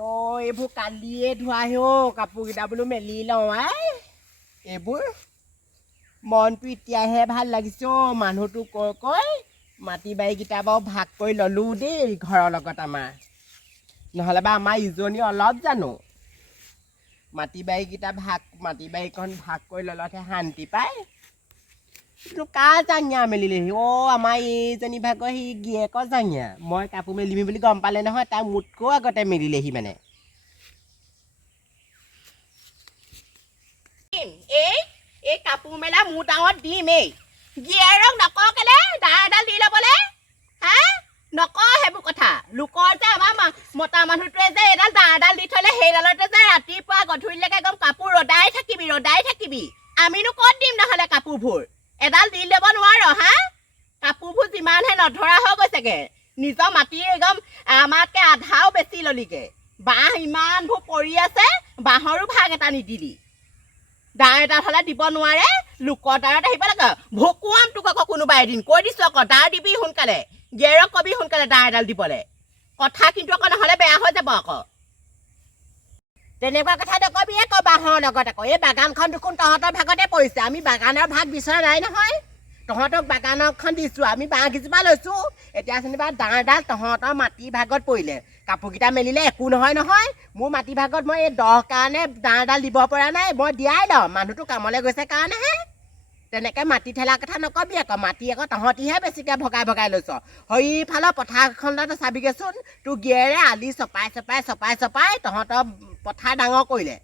এইবোৰ কালিয়ে ধোৱা হে কাপোৰকেইটা বোলো মেলি লওঁ এইবোৰ মনটো এতিয়াহে ভাল লাগিছে মানুহটো কৈ মাটি বাৰীকেইটা বাৰু ভাগ কৰি ল'লো দেই ঘৰৰ লগত আমাৰ নহ'লে বা আমাৰ ইজনী অলপ জানো মাটি বাৰীখন ভাগ কৰি ল'লতহে শান্তি পায় কাৰ জাঙিয়া মেলিলেহি আমাৰ এইজনী ভাগৰ সি গিয়েকৰ জাঙিয়া মই কাপোৰ মেলিমি বুলি গম পালে নহয় তাৰ মোতকৈও আগতে মেলিলেহি মানে এই কাপোৰ মেলা মোৰ ডাঙত দিম গিয়েৰক নকওঁ কেলে দাঁড়াডাল দি ল'বলৈ নকওঁ সেইবোৰ কথা লোকৰ যে আমাৰ মতা মানুহটোৱে যে এইডাল দাঁড়াডাল দি থলে সেইডালতে যে ৰাতিপুৱা গধূলিলৈকে একদম কাপোৰ ৰদাই থাকিবি আমিনো ক'ত দিম নহ'লে কাপোৰবোৰ এডাল দি ল'ব নোৱাৰ কাপোৰবোৰ যিমানহে নধৰা হৈ গৈছেগে নিজৰ মাটি একদম আমাতকে আধাও বেছি ললিগে বাঁহ ইমানবোৰ পৰি আছে বাঁহৰো ভাগ এটা নিদিলি দাঁৰ এডাল হ'লে দিব নোৱাৰে লোকৰ দাঁৰত আহিব লাগে ভকুৱাম তোক আকৌ কোনোবা এদিন কৈ দিছোঁ আকৌ দাঁৰ দিবি সোনকালে গেৰক কবি সোনকালে দাঁৰ এডাল দিবলৈ কথা কিন্তু আকৌ নহ'লে বেয়া হৈ যাব আকৌ তেনেকুৱা কথা নকবি আকৌ বাঁহৰ লগত আকৌ এই বাগানখন দেখোন তহঁতৰ ভাগতে পৰিছে আমি বাগানৰ ভাগ বিচৰা নাই নহয় তহঁতক বাগানখন দিছোঁ আমি বাঁহ কেইজোপা লৈছোঁ এতিয়া যেনিবা দাঁৰডাল তহঁতৰ মাটি ভাগত পৰিলে কাপোৰকেইটা মেলিলে একো নহয় মোৰ মাটি ভাগত মই এই দহ কাৰণে দাঁৰডাল দিব পৰা নাই মই দিয়াই ল'ম মানুহটো কামলৈ গৈছে কাৰণেহে তেনেকৈ মাটি ঠেলা কথা নকবি আকৌ মাটি আকৌ তহঁতিহে বেছিকৈ ভগাই লৈছ সেইফালৰ পথাৰখনত চাবিগৈচোন তোৰ গিয়েৰে আলি চপাই তহঁতৰ পথাৰ ডাঙৰ কৰিলে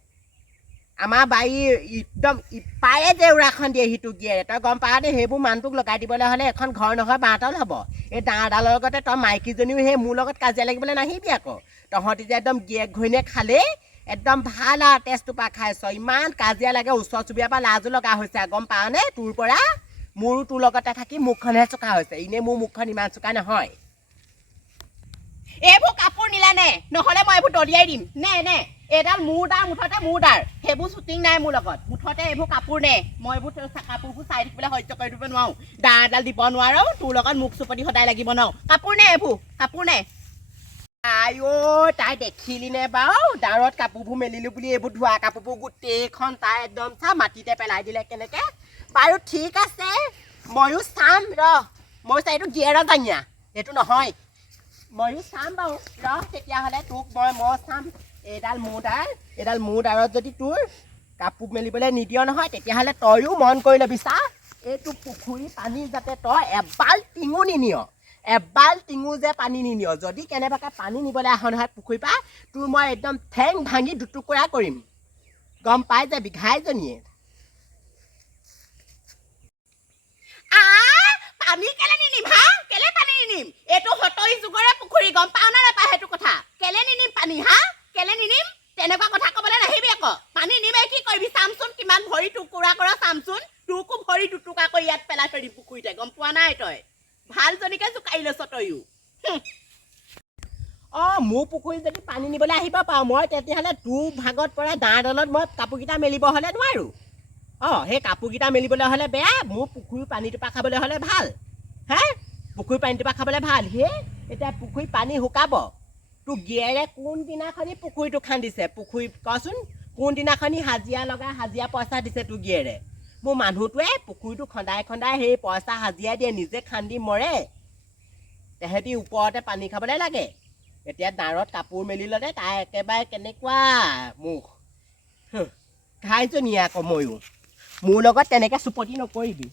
আমাৰ বাৰী একদম ইপাৰে জেউৰাখন দিয়েহি তোৰ গিয়েৰে তই গম পাৱ দে সেইবোৰ মানুহটোক লগাই দিবলৈ হ'লে এখন ঘৰ নহয় বাঁহডাল হ'ব এই দাঁৰডালৰ লগতে তই মাইকীজনীও সেই মোৰ লগত কাজিয়া লাগিবলৈ নাহিবি আকৌ তহঁতি যে একদম গিয়েক ঘৈণীয়েক খালেই একদম ভাল আৰু তেজটোপা খাইছ ইমান কাজিয়া লাগে ওচৰ চুবুৰীয়াৰ পৰা লাজো লগা হৈছে গম পাৱনে তোৰ পৰা মোৰো তোৰ লগতে থাকি মুখখনহে চোকা হৈছে এনেই মোৰ মুখখন ইমান চোকা নহয় এইবোৰ কাপোৰ নিলা নে নহ'লে মই এইবোৰ দলিয়াই দিম নে এইডাল মুঠতে মোৰ দাৰ সেইবোৰ শ্বুটিং নাই মোৰ লগত মুঠতে এইবোৰ কাপোৰ নে মই এইবোৰ কাপোৰবোৰ চাই থাকিবলৈ সহ্য কৰি দিব নোৱাৰো দাৰ এডাল দিব নোৱাৰো তোৰ লগত মুখ চুপতি সদায় লাগিব ন কাপোৰ নে এইবোৰ কাপোৰ নে তাই দেখিলি নে বাৰু দাঁৰত কাপোৰবোৰ মেলিলোঁ বুলি এইবোৰ ধোৱা কাপোৰবোৰ গোটেইখন তাই একদম চা মাটিতে পেলাই দিলে কেনেকৈ বাৰু ঠিক আছে ময়ো চাম মই এইটো গিয়েৰৰ জাঙিয়া এইটো নহয় ময়ো চাম বাৰু তেতিয়াহ'লে তোক মই চাম এইডাল মোৰ দাঁৰত যদি তোৰ কাপোৰ মেলিবলৈ নিদিয় নহয় তেতিয়াহ'লে তয়ো মন কৰি ল'বি চা এইটো পুখুৰী পানী যাতে তই এবাল টিঙো যে পানী নিনিয় যদি কেনেবাকৈ পানী নিবলৈ আহ নহয় পুখুৰীৰ পৰা তোৰ মই একদম ঠেং ভাঙি দুটুকুৰা কৰিম গম পাই যাবি ঘাইজনীয়ে পানী কেলে নিনিম কেলে পানী নিনিম এইটো সতৰি যুগৰে পুখুৰী গম পাওঁ নে নাপায় সেইটো কথা কেলে নিনিম পানী কেলে নিনিম তেনেকুৱা কথা ক'বলৈ নাহিবি আকৌ পানী নিমে কি কৰিবি চামচোন কিমান ভৰি টুকুৰা কৰা চামচোন তোকো ভৰি দুটুকা কৰি ইয়াত পেলাই থৈ দিম পুখুৰীতে গম পোৱা নাই তই ভালজনীকে জোকাৰি লৈছ তয়ো মোৰ পুখুৰীত যদি পানী নিবলৈ আহিব পাৰোঁ মই তেতিয়াহ'লে তোৰ ভাগত পৰা দাঁৰডালত মই কাপোৰকেইটা মেলিব হ'লে নোৱাৰোঁ সেই কাপোৰকেইটা মেলিবলৈ হ'লে বেয়া মোৰ পুখুৰীৰ পানীটোপা খাবলৈ হ'লে ভাল পুখুৰীৰ পানীটোপা খাবলৈ ভাল এতিয়া পুখুৰীৰ পানী শুকাব তোৰ গিয়েৰে কোনদিনাখনি পুখুৰীটো খান্দিছে কচোন কোনদিনাখনি হাজিৰা পইচা দিছে তোৰ গিয়েৰে মোৰ মানুহটোৱে পুখুৰীটো খন্দাই সেই পইচা হাজিৰা দিয়ে নিজে খান্দি মৰে তেহেঁতি ওপৰতে পানী খাবলৈ লাগে এতিয়া দাঁৰত কাপোৰ মেলি ল'লে তাই একেবাৰে কেনেকুৱা মুখ ঘাইজনীয়ে আকৌ ময়ো মোৰ লগত তেনেকৈ চুপতি নকৰিবি